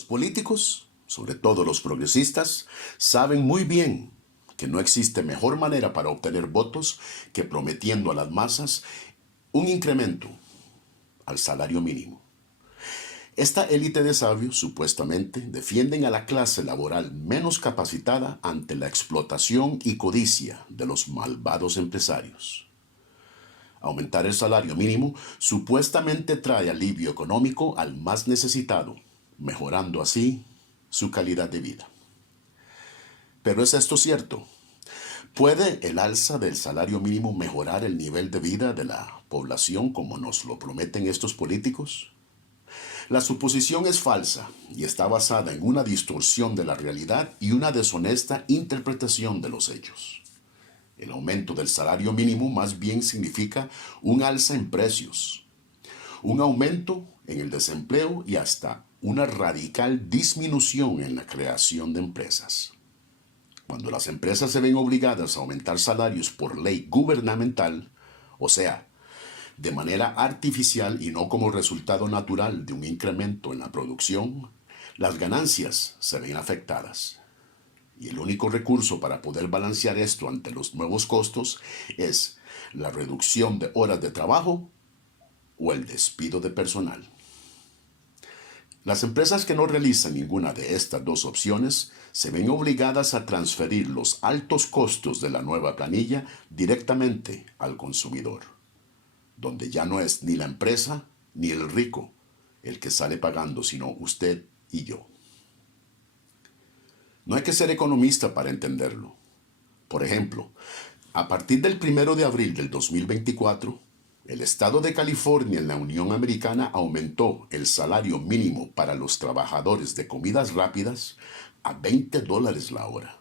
Los políticos, sobre todo los progresistas, saben muy bien que no existe mejor manera para obtener votos que prometiendo a las masas un incremento al salario mínimo. Esta élite de sabios supuestamente defienden a la clase laboral menos capacitada ante la explotación y codicia de los malvados empresarios. Aumentar el salario mínimo supuestamente trae alivio económico al más necesitado, mejorando así su calidad de vida. Pero ¿es esto cierto? ¿Puede el alza del salario mínimo mejorar el nivel de vida de la población como nos lo prometen estos políticos? La suposición es falsa y está basada en una distorsión de la realidad y una deshonesta interpretación de los hechos. El aumento del salario mínimo más bien significa un alza en precios, un aumento en el desempleo y hasta una radical disminución en la creación de empresas. Cuando las empresas se ven obligadas a aumentar salarios por ley gubernamental, o sea, de manera artificial y no como resultado natural de un incremento en la producción, las ganancias se ven afectadas. Y el único recurso para poder balancear esto ante los nuevos costos es la reducción de horas de trabajo o el despido de personal. Las empresas que no realizan ninguna de estas dos opciones se ven obligadas a transferir los altos costos de la nueva planilla directamente al consumidor, donde ya no es ni la empresa ni el rico el que sale pagando, sino usted y yo. No hay que ser economista para entenderlo. Por ejemplo, a partir del 1 de abril del 2024, el estado de California en la Unión Americana aumentó el salario mínimo para los trabajadores de comidas rápidas a $20 la hora.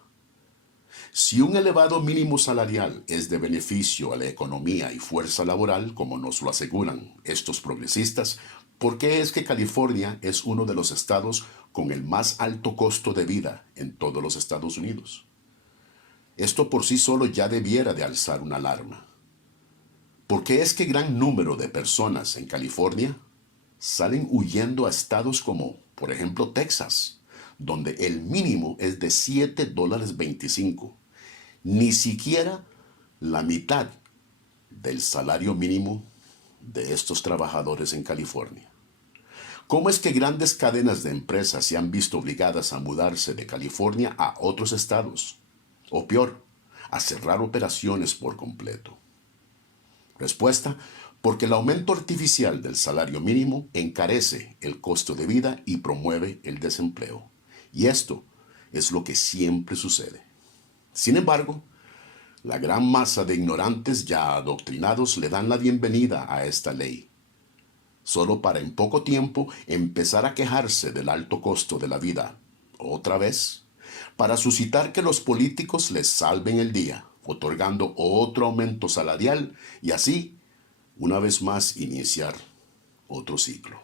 Si un elevado mínimo salarial es de beneficio a la economía y fuerza laboral, como nos lo aseguran estos progresistas, ¿por qué es que California es uno de los estados con el más alto costo de vida en todos los Estados Unidos? Esto por sí solo ya debiera de alzar una alarma. ¿Por qué es que gran número de personas en California salen huyendo a estados como, por ejemplo, Texas, donde el mínimo es de $7.25? Ni siquiera la mitad del salario mínimo de estos trabajadores en California. ¿Cómo es que grandes cadenas de empresas se han visto obligadas a mudarse de California a otros estados? O peor, a cerrar operaciones por completo. Respuesta: porque el aumento artificial del salario mínimo encarece el costo de vida y promueve el desempleo. Y esto es lo que siempre sucede. Sin embargo, la gran masa de ignorantes ya adoctrinados le dan la bienvenida a esta ley, solo para en poco tiempo empezar a quejarse del alto costo de la vida, otra vez, para suscitar que los políticos les salven el día, otorgando otro aumento salarial y así, una vez más, iniciar otro ciclo.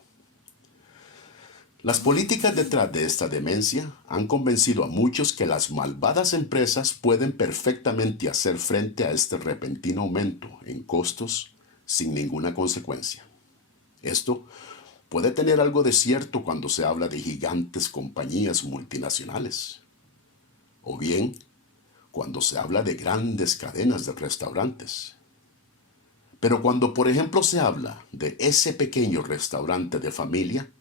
Las políticas detrás de esta demencia han convencido a muchos que las malvadas empresas pueden perfectamente hacer frente a este repentino aumento en costos sin ninguna consecuencia. Esto puede tener algo de cierto cuando se habla de gigantes compañías multinacionales, o bien cuando se habla de grandes cadenas de restaurantes. Pero cuando, por ejemplo, se habla de ese pequeño restaurante de familia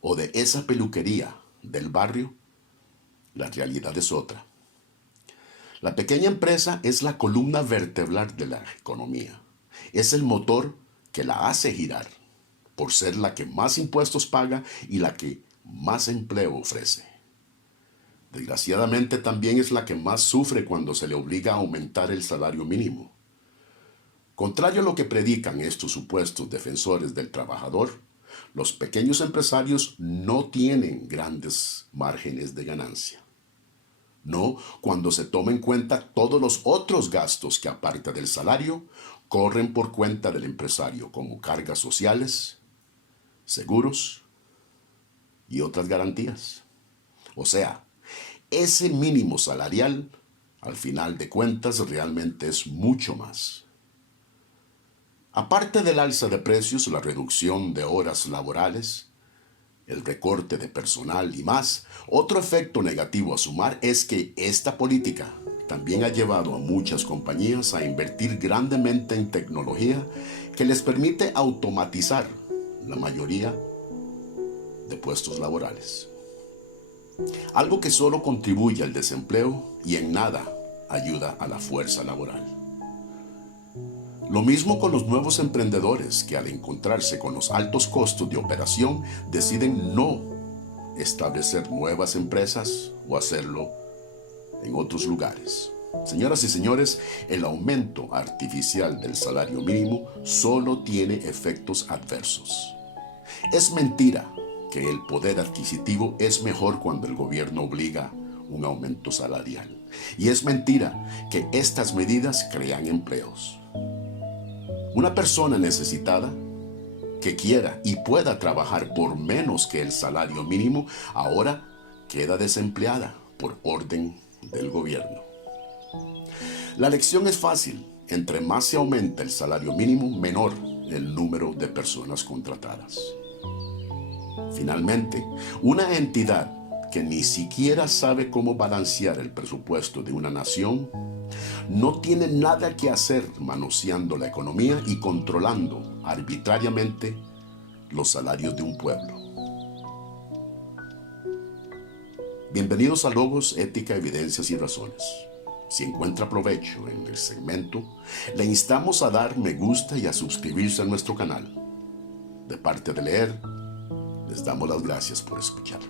o de esa peluquería del barrio, la realidad es otra. La pequeña empresa es la columna vertebral de la economía. Es el motor que la hace girar, por ser la que más impuestos paga y la que más empleo ofrece. Desgraciadamente también es la que más sufre cuando se le obliga a aumentar el salario mínimo. Contrario a lo que predican estos supuestos defensores del trabajador, los pequeños empresarios no tienen grandes márgenes de ganancia. No cuando se toma en cuenta todos los otros gastos que, aparte del salario, corren por cuenta del empresario, como cargas sociales, seguros y otras garantías. O sea, ese mínimo salarial, al final de cuentas, realmente es mucho más. Aparte del alza de precios, la reducción de horas laborales, el recorte de personal y más. Otro efecto negativo a sumar es que esta política también ha llevado a muchas compañías a invertir grandemente en tecnología que les permite automatizar la mayoría de puestos laborales. Algo que solo contribuye al desempleo y en nada ayuda a la fuerza laboral. Lo mismo con los nuevos emprendedores que al encontrarse con los altos costos de operación deciden no establecer nuevas empresas o hacerlo en otros lugares. Señoras y señores, el aumento artificial del salario mínimo solo tiene efectos adversos. Es mentira que el poder adquisitivo es mejor cuando el gobierno obliga un aumento salarial. Y es mentira que estas medidas crean empleos. Una persona necesitada que quiera y pueda trabajar por menos que el salario mínimo ahora queda desempleada por orden del gobierno. La lección es fácil. Entre más se aumenta el salario mínimo, menor el número de personas contratadas. Finalmente, una entidad que ni siquiera sabe cómo balancear el presupuesto de una nación no tiene nada que hacer manoseando la economía y controlando arbitrariamente los salarios de un pueblo. Bienvenidos a Logos, Ética, Evidencias y Razones. Si encuentra provecho en el segmento, le instamos a dar me gusta y a suscribirse a nuestro canal. De parte de Leer, les damos las gracias por escuchar.